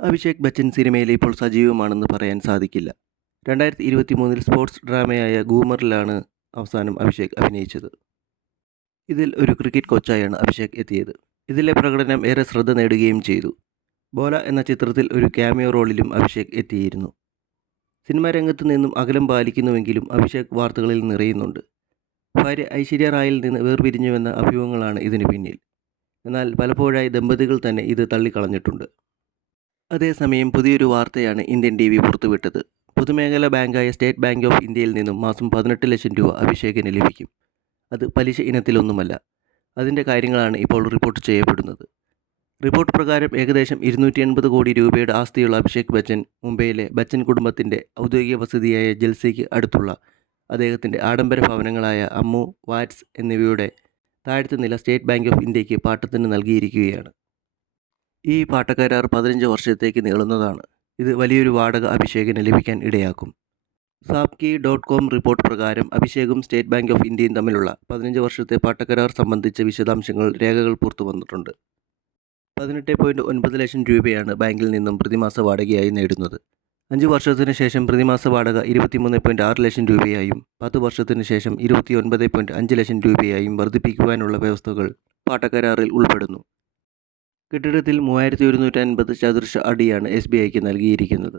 അഭിഷേക് ബച്ചൻ സിനിമയിൽ ഇപ്പോൾ സജീവമാണെന്ന് പറയാൻ സാധിക്കില്ല. 2023 സ്പോർട്സ് ഡ്രാമയായ ഗൂമറിലാണ് അവസാനം അഭിഷേക് അഭിനയിച്ചത്. ഇതിൽ ഒരു ക്രിക്കറ്റ് കോച്ചായാണ് അഭിഷേക് എത്തിയത്. ഇതിലെ പ്രകടനം ഏറെ ശ്രദ്ധ നേടുകയും ചെയ്തു. ബോല എന്ന ചിത്രത്തിൽ ഒരു ക്യാമിയോ റോളിലും അഭിഷേക് എത്തിയിരുന്നു. സിനിമാ രംഗത്ത് നിന്നും അകലം പാലിക്കുന്നുവെങ്കിലും അഭിഷേക് വാർത്തകളിൽ നിറയുന്നുണ്ട്. ഭാര്യ ഐശ്വര്യ റായിൽ നിന്ന് വേർപിരിഞ്ഞുവെന്ന അഭ്യൂഹങ്ങളാണ് ഇതിന് പിന്നിൽ. എന്നാൽ പലപ്പോഴായി ദമ്പതികൾ തന്നെ ഇത് തള്ളിക്കളഞ്ഞിട്ടുണ്ട്. അതേസമയം പുതിയൊരു വാർത്തയാണ് ഇന്ത്യൻ ടിവി പുറത്തുവിട്ടത്. പൊതുമേഖലാ ബാങ്കായ സ്റ്റേറ്റ് ബാങ്ക് ഓഫ് ഇന്ത്യയിൽ നിന്നും മാസം 18 ലക്ഷം രൂപ അഭിഷേകിന് ലഭിക്കും. അത് പലിശ ഇനത്തിലൊന്നുമല്ല. അതിൻ്റെ കാര്യങ്ങളാണ് ഇപ്പോൾ റിപ്പോർട്ട് ചെയ്യപ്പെടുന്നത്. റിപ്പോർട്ട് പ്രകാരം ഏകദേശം 280 കോടി രൂപയുടെ ആസ്തിയുള്ള അഭിഷേക് ബച്ചൻ മുംബൈയിലെ ബച്ചൻ കുടുംബത്തിൻ്റെ ഔദ്യോഗിക വസതിയായ ജൽസയ്ക്ക് അടുത്തുള്ള അദ്ദേഹത്തിൻ്റെ ആഡംബര ഭവനങ്ങളായ അമ്മു, വാറ്റ്സ് എന്നിവയുടെ താഴത്തെ നില സ്റ്റേറ്റ് ബാങ്ക് ഓഫ് ഇന്ത്യക്ക് പാട്ടത്തിന് നൽകിയിരിക്കുകയാണ്. ഈ പാട്ടക്കരാർ 15 വർഷത്തേക്ക് നീളുന്നതാണ്. ഇത് വലിയൊരു വാടക അഭിഷേകിന് ലഭിക്കാൻ ഇടയാക്കും. സാപ്കി.com റിപ്പോർട്ട് പ്രകാരം അഭിഷേകും സ്റ്റേറ്റ് ബാങ്ക് ഓഫ് ഇന്ത്യയും തമ്മിലുള്ള 15 വർഷത്തെ പാട്ടക്കരാർ സംബന്ധിച്ച വിശദാംശങ്ങൾ രേഖകൾ പുറത്തുവന്നിട്ടുണ്ട്. 18.9 ലക്ഷം രൂപയാണ് ബാങ്കിൽ നിന്നും പ്രതിമാസ വാടകയായി നേടുന്നത്. 5 വർഷത്തിന് ശേഷം പ്രതിമാസ വാടക 23.6 ലക്ഷം രൂപയായും 10 വർഷത്തിന് ശേഷം 29.5 ലക്ഷം രൂപയായും വർദ്ധിപ്പിക്കുവാനുള്ള വ്യവസ്ഥകൾ പാട്ടക്കരാറിൽ ഉൾപ്പെടുന്നു. കെട്ടിടത്തിൽ 3150 ചതുരശ്ര അടിയാണ് SBIക്ക് നൽകിയിരിക്കുന്നത്.